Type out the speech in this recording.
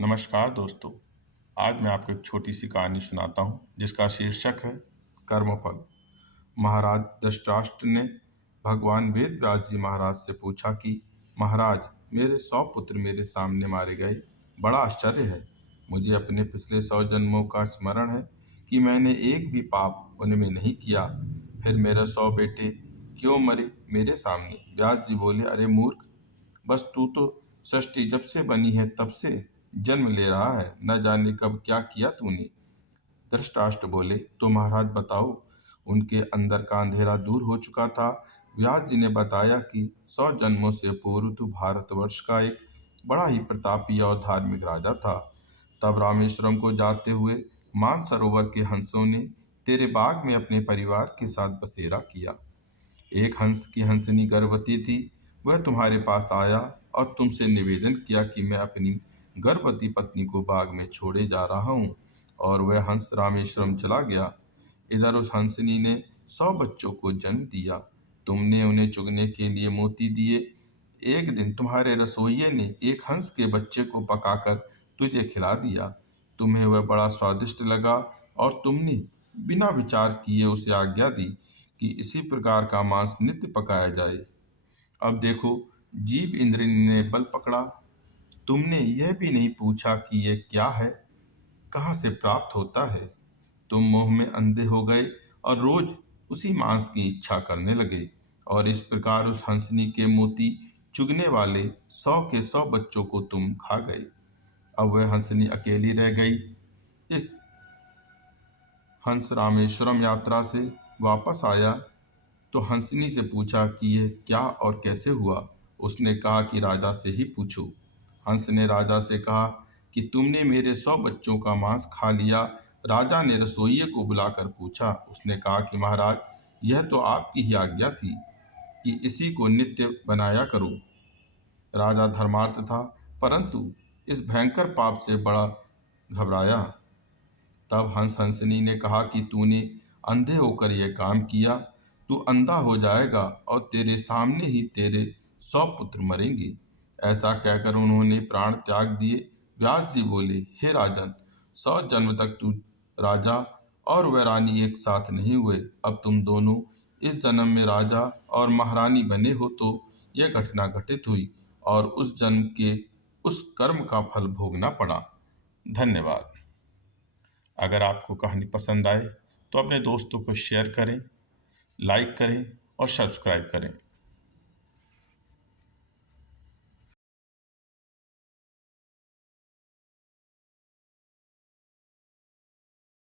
नमस्कार दोस्तों। आज मैं आपको एक छोटी सी कहानी सुनाता हूँ जिसका शीर्षक है कर्मफल। महाराज धृतराष्ट्र ने भगवान वेद व्यास जी महाराज से पूछा कि महाराज, मेरे 100 पुत्र मेरे सामने मारे गए। बड़ा आश्चर्य है। मुझे अपने पिछले 100 जन्मों का स्मरण है कि मैंने एक भी पाप उनमें नहीं किया। फिर मेरे 100 बेटे क्यों मरे मेरे सामने? व्यास जी बोले, अरे मूर्ख, बस तू तो सृष्टि जब से बनी है तब से जन्म ले रहा है, न जाने कब क्या किया तूने। धृतराष्ट्र बोले, तो महाराज बताओ। उनके अंदर का अंधेरा दूर हो चुका था। व्यास जी ने बताया कि 100 जन्मों से पूर्व तू भारतवर्ष का एक बड़ा ही प्रतापी और धार्मिक राजा था। तब रामेश्वरम को जाते हुए मानसरोवर के हंसों ने तेरे बाग में अपने परिवार के साथ बसेरा किया। एक हंस की हंसनी गर्भवती थी। वह तुम्हारे पास आया और तुमसे निवेदन किया कि मैं अपनी गर्भवती पत्नी को बाग में छोड़े जा रहा हूँ, और वह हंस रामेश्वरम चला गया। इधर उस हंसनी ने 100 बच्चों को जन्म दिया। तुमने उन्हें चुगने के लिए मोती दिए। एक दिन तुम्हारे रसोइये ने एक हंस के बच्चे को पकाकर तुझे खिला दिया। तुम्हें वह बड़ा स्वादिष्ट लगा और तुमने बिना विचार किए उसे आज्ञा दी कि इसी प्रकार का मांस नित्य पकाया जाए। अब देखो, जीव इंद्रिय ने बल पकड़ा। तुमने यह भी नहीं पूछा कि यह क्या है, कहाँ से प्राप्त होता है। तुम मोह में अंधे हो गए और रोज उसी मांस की इच्छा करने लगे, और इस प्रकार उस हंसनी के मोती चुगने वाले 100 के 100 बच्चों को तुम खा गए। अब वह हंसनी अकेली रह गई। इस हंस रामेश्वरम यात्रा से वापस आया तो हंसनी से पूछा कि यह क्या और कैसे हुआ। उसने कहा कि राजा से ही पूछो। हंस ने राजा से कहा कि तुमने मेरे 100 बच्चों का मांस खा लिया। राजा ने रसोइये को बुलाकर पूछा। उसने कहा कि महाराज, यह तो आपकी ही आज्ञा थी कि इसी को नित्य बनाया करो। राजा धर्मार्थ था, परंतु इस भयंकर पाप से बड़ा घबराया। तब हंस हंसनी ने कहा कि तूने अंधे होकर यह काम किया। तू अंधा हो जाएगा और तेरे सामने ही तेरे 100 पुत्र मरेंगे। ऐसा कहकर उन्होंने प्राण त्याग दिए। व्यास जी बोले, हे राजन, 100 जन्म तक तू राजा और वह रानी एक साथ नहीं हुए। अब तुम दोनों इस जन्म में राजा और महारानी बने हो, तो यह घटना घटित हुई और उस जन्म के उस कर्म का फल भोगना पड़ा। धन्यवाद। अगर आपको कहानी पसंद आए तो अपने दोस्तों को शेयर करें, लाइक करें और सब्सक्राइब करें।